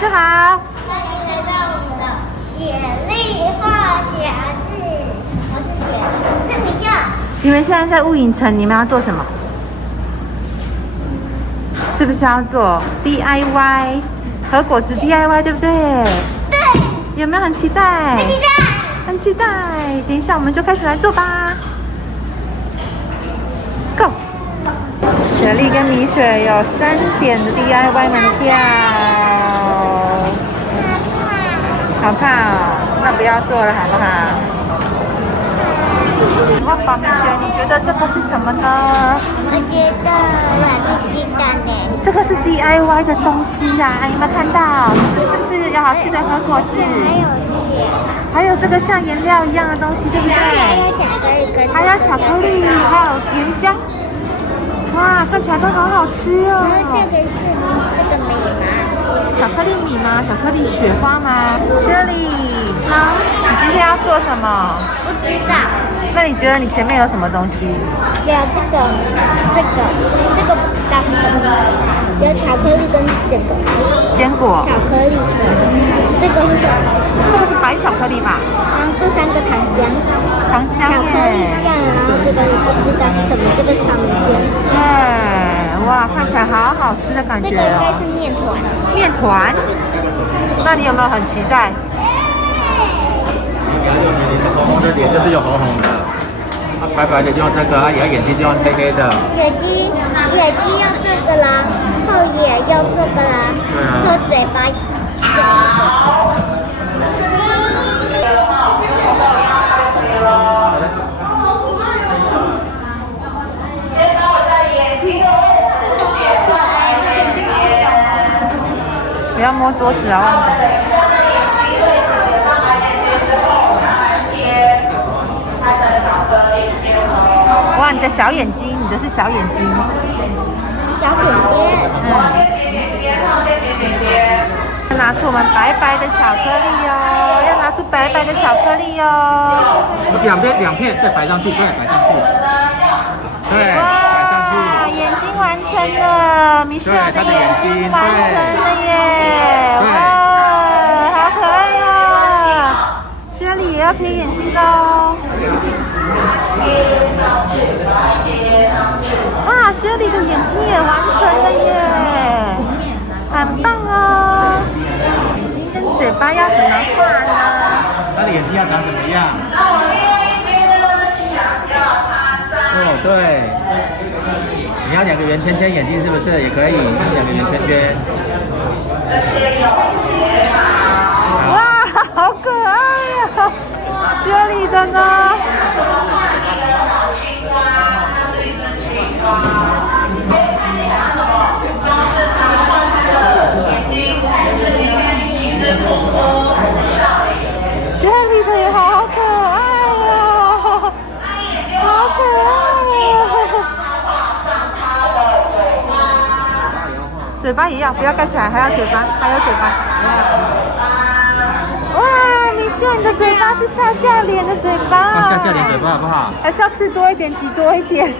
大家好。欢迎来到我们的雪莉话匣子，我是雪莉，是米秀。你们现在在雾影城，你们要做什么？是不是要做 DIY 和果子 DIY， 对不对？对。有没有很期待？很期待。很期待。等一下我们就开始来做吧。Go！ 雪莉跟米雪有3点的 DIY 门票。好怕哦，那不要做了好不好？问吧，米雪，你觉得这个是什么呢？我觉得软蜜鸡蛋呢。这个是 DIY 的东西呀、有没有看到？是不是有好吃的和果子？还有这个像颜料一样的东西，对不对？还有巧克力，还有岩浆。哇，看起来都好好吃哦。然后这个是这个米吗？巧克力米吗？巧克力雪花吗？雪莉，好，你今天要做什么？不知道。那你觉得你前面有什么东西？有这个不知道是什么。有巧克力跟这个。坚果。巧克力。这个是什么？这个是白巧克力吧？然后这3个糖浆。糖浆巧克力酱，然后这个也不知道是什么，这个糖浆。对，哇，看起来好好吃的感觉哦。这个应该是面团。面团？那你有没有很期待？红红的脸就是用红红的，白白的就用这个，眼睛就用黑黑的。眼睛用这个啦，后眼用这个啦，后嘴巴用这个。不要摸桌子啊，忘了。哇，你的小眼睛，你的是小眼睛。小点点。要拿出我们白白的巧克力哦，要拿出白白的巧克力哦。两片，再摆上去，对，摆上去。对，哇，眼睛完成了，米雪的眼睛完成了耶！哇，好可爱哦！雪莉也要贴眼睛的哦。哇，雪莉的眼睛也完成了耶，很棒哦！眼睛跟嘴巴要怎么画呢？他的眼睛要长怎么样？哦，对，你要2个圆圈圈眼睛是不是也可以？用2个圆圈圈。哇，好可爱呀！雪莉的呢？雪莉的也好可爱哦，好可爱哦！嘴巴也要，不要盖起来，还要嘴巴，还有嘴巴。哇，米雪，你的嘴巴是笑笑脸的嘴巴。放笑笑脸嘴巴好不好？还是要吃多一点，挤多一点。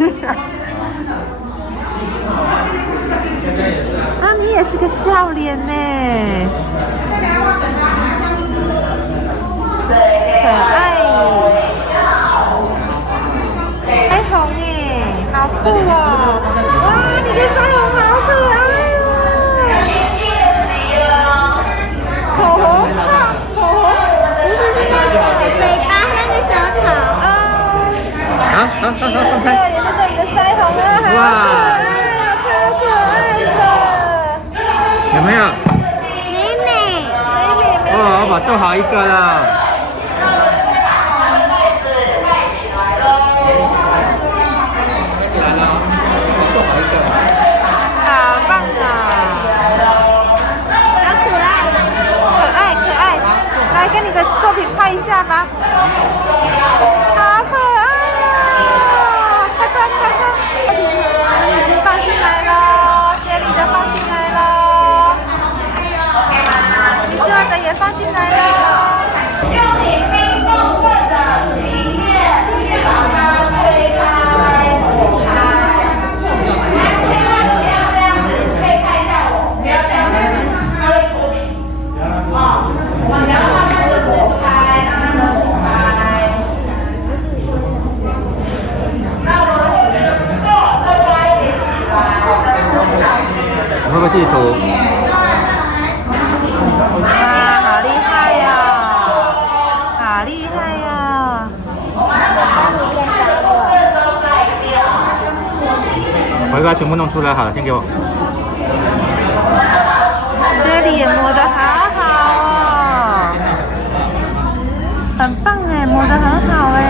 啊，你也是个笑脸呢。可爱，腮红耶，好酷哦！哇，你的腮红好可爱哦！口红，口红，不是那个嘴巴，那个手头。好，放开。对，也是这里的腮红啊，好可爱啊，超可爱的。有没有？美美。哦，我做好一个了。好棒啊！好可爱。可爱可爱，来跟你的作品拍一下吧。好可爱哦！快快快快！已经放进来了，雪莉的放进来了，米雪的也放进来了。国际图。哇，好厉害呀！好厉害呀！我要把它全部弄出来好了，先给我。这里也磨得好好哦，很棒哎，磨得很好哎。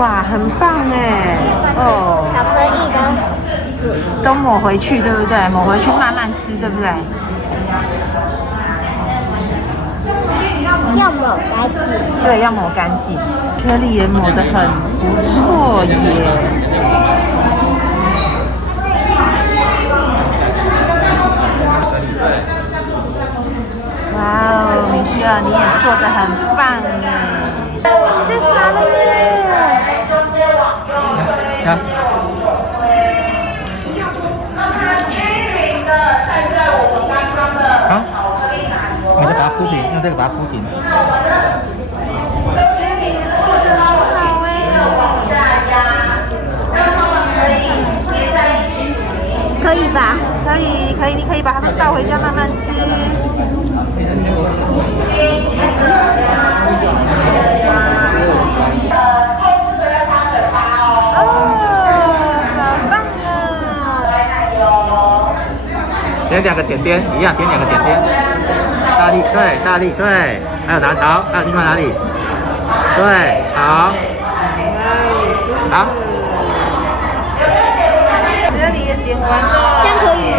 哇，很棒哎！哦，巧克力都抹回去，对不对？抹回去慢慢吃，对不对？要抹干净。对，要抹干净。颗粒也抹得很不错耶。哇哦，米歇尔，你也做得很棒耶！这傻了耶！看。好，我再把它铺平，用这个把它铺平。可以吧？可以，可以，你可以把它们倒回家慢慢吃。点两个点点，一样点两个点点。大力，对，大力，对。还有哪？好，还有另外哪里？对，好，好。这里也点完了。这样可以吗？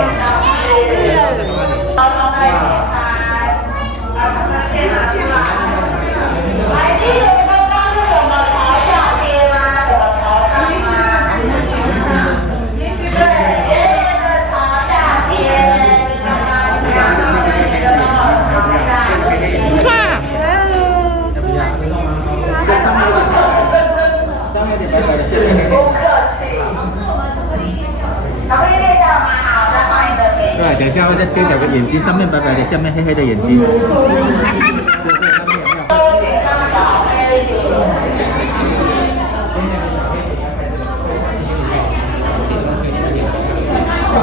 对，等一下会再贴两个眼睛，上面白白的，下面黑黑的眼睛。用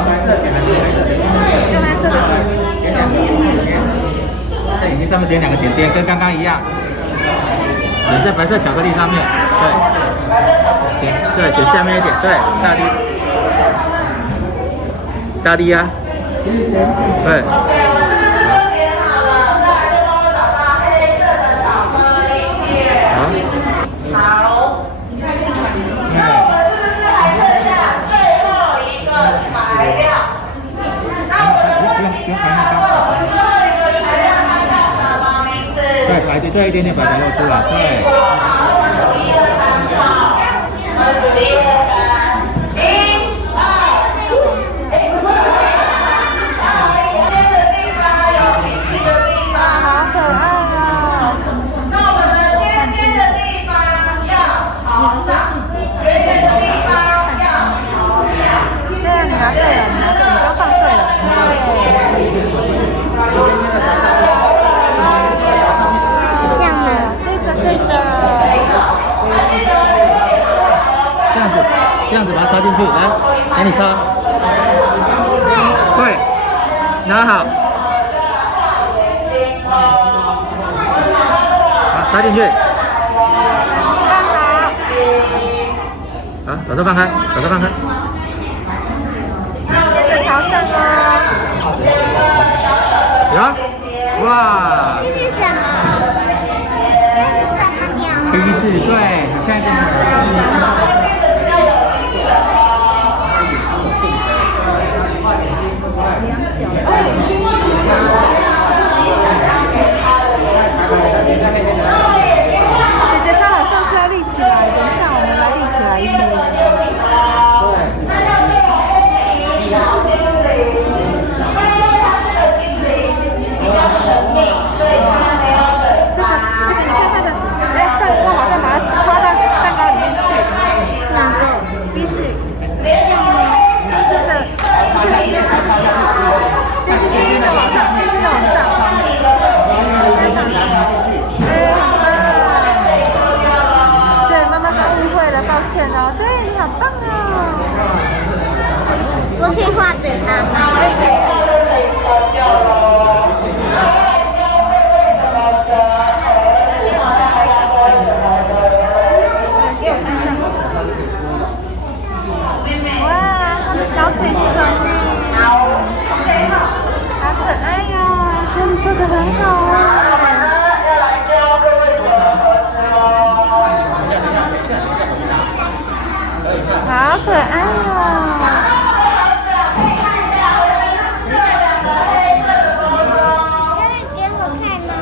白色点还是黑色点？用白色的。在眼睛上面点两个点点，跟刚刚一样。点在白色巧克力上面，对，点对，点下面一点，对，大力，大力呀，对。好。对，排队，对，一点点白白露出来，对。好可爱啊！那我们贴的地方要朝上，圆圆的地方要朝下。对啊，你拿对了，你拿对了，你刚放对了。这样吗？对的，对的。这样子把它插进去，来，给你插。对，拿好。好，插进去。放好。好，手手放开，手手放开。接着朝上哦。有，哇！这是什么？这是什么鸟？第一次，对，现在真的。姐姐她好像是要立起来，等一下我们来立起来一些。对。可以画嘴巴吗？哇，它的小嘴唇呢，好可爱呀！这里做的很好啊。好可爱哦！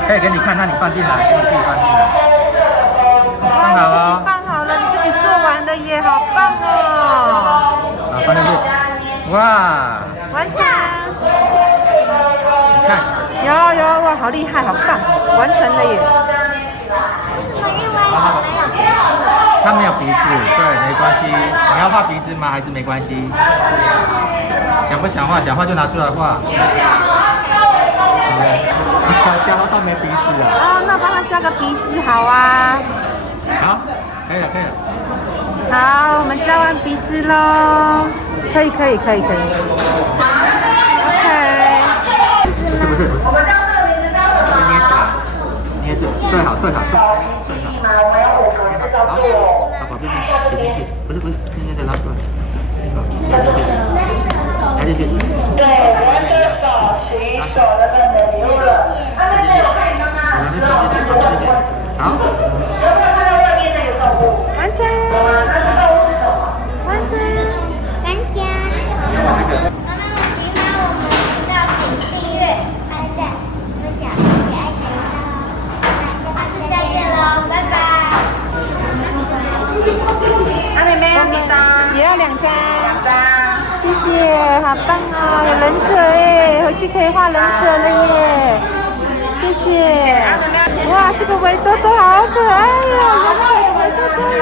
可以给你看，那你放进来，你自己放进来。放好了。放好了，你自己做完的耶，好棒哦！好，放进去。哇！完成。你看。有，哇，好厉害，好棒，完成了耶！它没有鼻子，对，没关系。你要画鼻子吗？还是没关系？想不想画？想画就拿出来画。加到它没鼻子啊。哦，那帮他加个鼻子好啊。好，可以了。好，我们加完鼻子喽。可以。OK。不是。捏住，对好。好，把宝贝洗进去，不是，捏着拉出来，抬进去，对，我要这个手洗手的本能输了，那边有看妈妈，好，有没有看到外面那个动物？完成。妈妈，这个动物是什么？完成。搬家。妈妈们喜欢我们频道，请订阅、按赞、分享，并且爱小铃铛哦。下次再见喽，拜拜。也要2张，谢谢，好棒哦，有忍者哎，回去可以画忍者了耶，谢谢。哇，这个围兜兜好可爱哟，忍者的围兜兜耶。